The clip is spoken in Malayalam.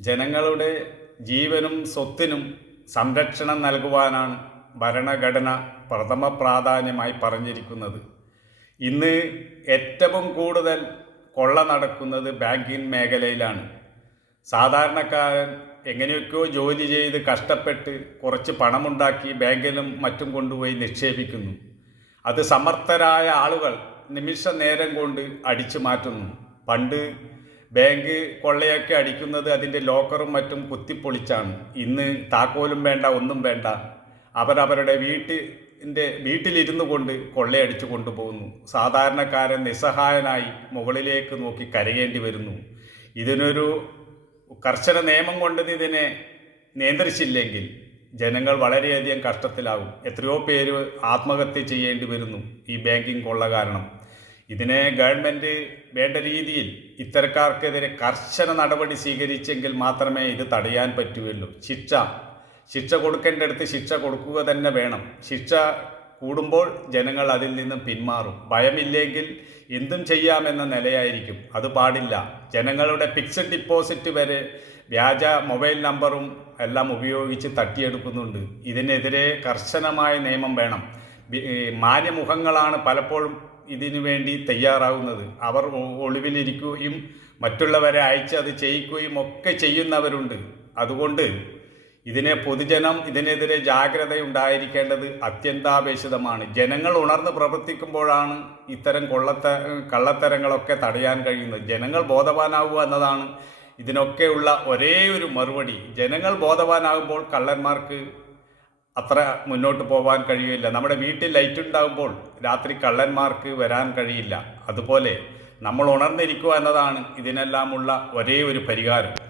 ജനങ്ങളുടെ ജീവനും സ്വത്തിനും സംരക്ഷണം നൽകുവാനാണ് ഭരണഘടന പ്രഥമ പ്രാധാന്യമായി പറഞ്ഞിരിക്കുന്നത്. ഇന്ന് ഏറ്റവും കൂടുതൽ കൊള്ള നടക്കുന്നത് ബാങ്കിങ് മേഖലയിലാണ്. സാധാരണക്കാരൻ എങ്ങനെയൊക്കെയോ ജോലി ചെയ്ത് കഷ്ടപ്പെട്ട് കുറച്ച് പണമുണ്ടാക്കി ബാങ്കിലും മറ്റും കൊണ്ടുപോയി നിക്ഷേപിക്കുന്നു. അത് സമർത്ഥരായ ആളുകൾ നിമിഷ നേരം കൊണ്ട് അടിച്ചു മാറ്റുന്നു. പണ്ട് ബാങ്ക് കൊള്ളയൊക്കെ അടിക്കുന്നത് അതിന്റെ ലോക്കറും മറ്റും കുത്തിപ്പൊളിച്ചാണ്. ഇന്ന് താക്കോലും വേണ്ട ഒന്നും വേണ്ട. അവരവരുടെ വീട്ടിന്റെ വീട്ടിലിരുന്നു കൊണ്ട് കൊള്ളയടിച്ചു കൊണ്ടുപോകുന്നു. സാധാരണക്കാരൻ നിസ്സഹായനായി മുകളിലേക്ക് നോക്കി കരയേണ്ടി വരുന്നു. ഇതിനൊരു കർശന നിയമം കൊണ്ട് ഇതിനെ നിയന്ത്രിച്ചില്ലെങ്കിൽ ജനങ്ങൾ വളരെയധികം കഷ്ടത്തിലാകും. എത്രയോ പേര് ആത്മഹത്യ ചെയ്യേണ്ടി വരുന്നു ഈ ബാങ്കിങ് കൊള്ള കാരണം. ഇതിനെ ഗവൺമെന്റ് വേണ്ട രീതിയിൽ ഇത്തരക്കാർക്കെതിരെ കർശന നടപടി സ്വീകരിച്ചെങ്കിൽ മാത്രമേ ഇത് തടയാൻ പറ്റുകയുള്ളൂ. ശിക്ഷ ശിക്ഷ കൊടുക്കേണ്ടടുത്ത് ശിക്ഷ കൊടുക്കുക തന്നെ വേണം. ശിക്ഷ കൂടുമ്പോൾ ജനങ്ങൾ അതിൽ നിന്നും പിന്മാറും. ഭയമില്ലെങ്കിൽ എന്തും ചെയ്യാമെന്ന നിലയായിരിക്കും. അത് പാടില്ല. ജനങ്ങളുടെ ഫിക്സഡ് ഡിപ്പോസിറ്റ് വരെ വ്യാജ മൊബൈൽ നമ്പറും എല്ലാം ഉപയോഗിച്ച് തട്ടിയെടുക്കുന്നുണ്ട്. ഇതിനെതിരെ കർശനമായ നിയമം വേണം. മാന്യമുഖങ്ങളാണ് പലപ്പോഴും ഇതിനു വേണ്ടി തയ്യാറാകുന്നത് അവർ ഒളിവിലിരിക്കുകയും മറ്റുള്ളവരെ അയച്ച് അത് ചെയ്യിക്കുകയും ഒക്കെ ചെയ്യുന്നവരുണ്ട്. അതുകൊണ്ട് ഇതിനെ പൊതുജനം ഇതിനെതിരെ ജാഗ്രത ഉണ്ടായിരിക്കേണ്ടത് അത്യന്താപേക്ഷിതമാണ്. ജനങ്ങൾ ഉണർന്ന് പ്രവർത്തിക്കുമ്പോഴാണ് ഇത്തരം കൊള്ളത്ത കള്ളത്തരങ്ങളൊക്കെ തടയാൻ കഴിയുന്നത്. ജനങ്ങൾ ബോധവാനാവുക എന്നതാണ് ഇതിനൊക്കെയുള്ള ഒരേ ഒരു മറുപടി. ജനങ്ങൾ ബോധവാനാകുമ്പോൾ കള്ളന്മാർക്ക് അത്ര മുന്നോട്ട് പോകാൻ കഴിയില്ല. നമ്മുടെ വീട്ടിൽ ലൈറ്റ് ഉണ്ടാകുമ്പോൾ രാത്രി കള്ളന്മാർക്ക് വരാൻ കഴിയില്ല. അതുപോലെ നമ്മൾ ഉണർന്നിരിക്കുക എന്നതാണ് ഇതിനെല്ലാമുള്ള ഒരേ ഒരു പരിഹാരം.